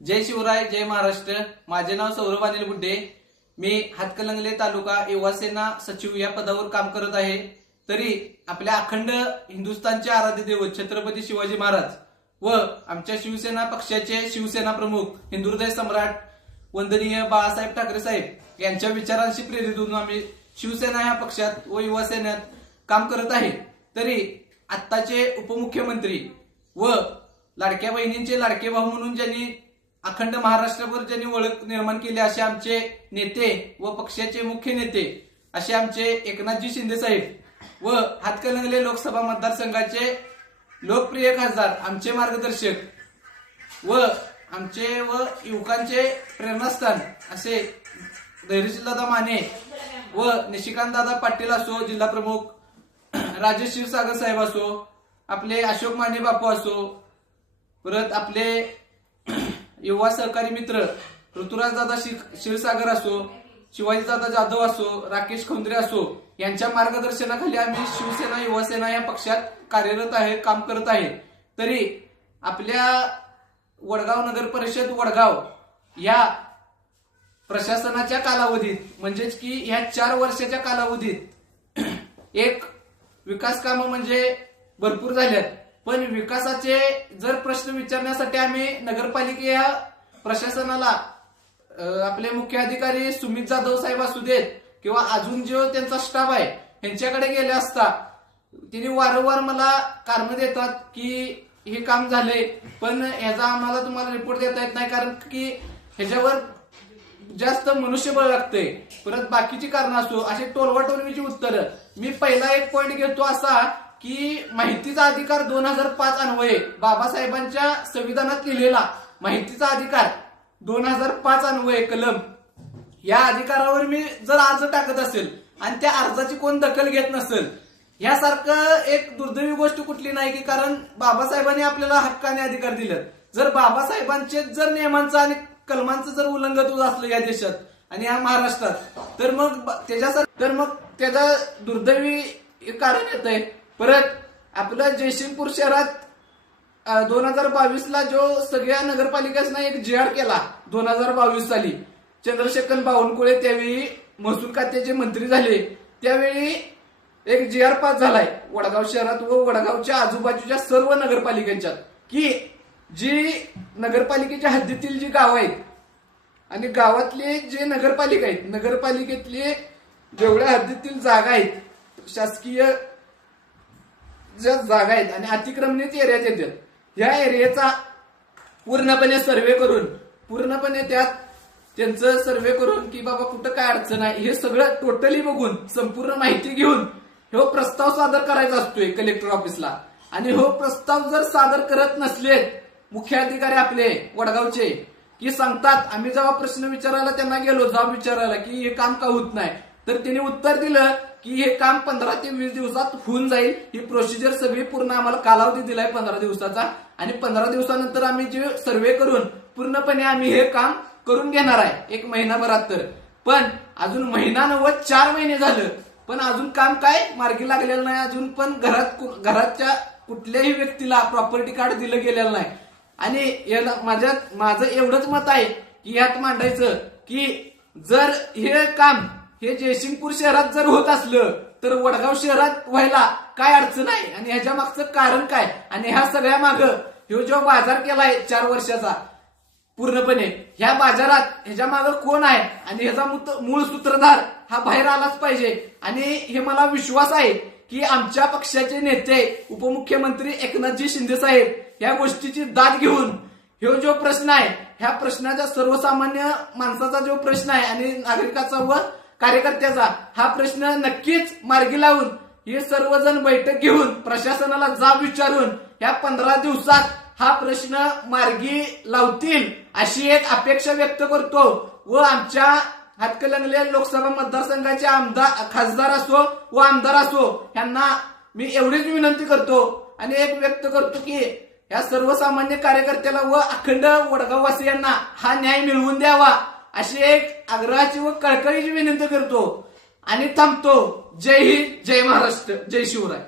जय शिवराय, जय महाराष्ट्र। माझे नाव सौरभ अनिल गुड्डे। मी हातकणंगले तालुका युवा सेना सचिव या पदावर काम करत आहे। तरी आपल्या अखंड हिंदुस्थानचे आराध्य दैवत छत्रपती शिवाजी महाराज व आमच्या शिवसेना पक्षाचे शिवसेना प्रमुख हिंदुहृदय सम्राट वंदनीय बाळासाहेब ठाकरे साहेब यांच्या विचारांशी प्रेरित होऊन आम्ही शिवसेना या पक्षात व युवा सेनेत काम करत आहे। तरी आत्ताचे उपमुख्यमंत्री व लाडक्या बहिणींचे लाडके भाऊ म्हणून ज्यांनी अखंड महाराष्ट्रभर ज्यांनी ओळख निर्माण केली असे आमचे नेते व पक्षाचे मुख्य नेते असे आमचे एकनाथजी शिंदे साहेब व हातकणंगले लोकसभा मतदारसंघाचे लोकप्रिय खासदार आमचे मार्गदर्शक व आमचे व युवकांचे प्रेरणास्थान असे धैर्यशीलदादा माने व निशिकांतदादा पाटील असो, जिल्हा प्रमुख राजेश क्षीरसागर साहेब असो, आपले अशोक माने बापू असो, परत आपले युवा सहकारी मित्र ऋतुराज दादा क्षीरसागर असो, शिवाजी दादा जाधव असो, राकेश खोंद्रे असो यांच्या मार्गदर्शनाखाली आम्ही शिवसेना युवा सेना या पक्षात कार्यरत आहे, काम करत आहे। तरी आपल्या वडगाव नगर परिषद वडगाव या प्रशासनाच्या कालावधीत म्हणजेच की ह्या 4 वर्षाच्या कालावधीत एक विकास कामं म्हणजे भरपूर झाल्यात, पण विकासाचे जर प्रश्न विचारण्यासाठी आम्ही नगरपालिका प्रशासनाला आपले मुख्य अधिकारी सुमित जाधव साहेब असू देत किंवा अजून जो त्यांचा स्टाफ आहे यांच्याकडे गेले असता त्यांनी वारंवार मला कारण देतात की हे काम झाले पण ह्याचा आम्हाला तुम्हाला रिपोर्ट देता येत नाही कारण की ह्याच्यावर जास्त मनुष्यबळ लागते, परत बाकीची कारण असो असे टोलवाटोलवीची उत्तरं। मी पहिला एक पॉइंट घेतो असा की माहितीचा अधिकार 2005 अन्वये बाबासाहेबांच्या संविधानात लिहिलेला माहितीचा अधिकार 2005 अन्वये कलम या अधिकारावर मी जर अर्ज टाकत असेल आणि त्या अर्जाची कोण दखल घेत नसेल यासारखं एक दुर्दैवी गोष्ट कुठली नाही की कारण बाबासाहेबांनी आपल्याला हक्काने अधिकार दिले। जर बाबासाहेबांचे जर नियमांचं आणि कलमांचं जर उल्लंघन होत असलं या देशात आणि या महाराष्ट्रात तर मग त्याचा दुर्दैवी कारण येत आहे। परत आपलं जयसिंगपूर शहरात 2022 जो सगळ्या नगरपालिकांना एक GR केला 2022 साली चंद्रशेखर बावनकुळे त्यावेळी महसूल खात्याचे मंत्री झाले, त्यावेळी एक GR पास झालाय वडगाव शहरात व वडगावच्या आजूबाजूच्या सर्व नगरपालिकांच्या की जी नगरपालिकेच्या हद्दीतील जी गाव आहेत आणि गावातले जे नगरपालिका आहेत नगरपालिकेतले जेवढ्या हद्दीतील जागा आहेत शासकीय ज्या जागा आहेत आणि अतिक्रमणित एरियात येतात ह्या एरियाचा पूर्णपणे सर्वे करून पूर्णपणे त्यात त्यांचं सर्वे करून की बाबा कुठं काय अडचण आहे हे सगळं टोटली बघून संपूर्ण माहिती घेऊन हो प्रस्ताव सादर करायचा असतोय कलेक्टर ऑफिसला। आणि हो प्रस्ताव जर सादर करत नसले मुख्य अधिकारी आपले वडगावचे की सांगतात आम्ही जेव्हा प्रश्न विचारायला त्यांना गेलो जाब विचारायला की हे काम का होत नाही तर त्यांनी उत्तर दिलं की हे काम 15 ते 20 दिवसात होऊन जाईल, ही प्रोसिजर सगळी पूर्ण आम्हाला कालावधी दिलाय 15 दिवसाचा आणि 15 दिवसानंतर आम्ही जे सर्वे करून पूर्णपणे आम्ही हे काम करून घेणार आहे 1 महिनाभरात। तर पण अजून महिना नव्वद 4 महिने झालं पण अजून काम काय मार्गी लागलेलं नाही, अजून पण घराच्या कुठल्याही व्यक्तीला प्रॉपर्टी कार्ड दिलं गेलेलं नाही। आणि याला माझं एवढंच मत आहे की यात मांडायचं की जर हे काम हे जयसिंगपूर शहरात जर होत असलं तर वडगाव शहरात व्हायला काय अडचण आहे आणि ह्याच्या मागचं कारण काय आणि ह्या सगळ्या मागं ह्यो जो बाजार केलाय 4 वर्षाचा पूर्णपणे ह्या बाजारात ह्याच्या मागं कोण आहे आणि ह्याचा मूळ सूत्रधार हा बाहेर आलाच पाहिजे। आणि हे मला विश्वास आहे की आमच्या पक्षाचे नेते उपमुख्यमंत्री एकनाथजी शिंदे साहेब या गोष्टीची दाद घेऊन हे जो प्रश्न आहे ह्या प्रश्नाचा सर्वसामान्य माणसाचा जो प्रश्न आहे आणि नागरिकाचा व कार्यकर्त्याचा हा प्रश्न नक्कीच मार्गी लावून हे सर्वजण बैठक घेऊन प्रशासनाला जाब विचारून या 15 दिवसात हा प्रश्न मार्गी लावतील अशी एक अपेक्षा व्यक्त करतो व आमच्या हातकणंगले लोकसभा मतदारसंघाचे खासदार असो व आमदार असो यांना मी एवढीच विनंती करतो आणि एक व्यक्त करतो की या सर्वसामान्य कार्यकर्त्याला व अखंड वडगाववासियांना हा न्याय मिळवून द्यावा अशी एक आग्रहाची व कळकळीची विनंती करतो आणि थांबतो। जय हिंद, जय महाराष्ट्र, जय शिवराय।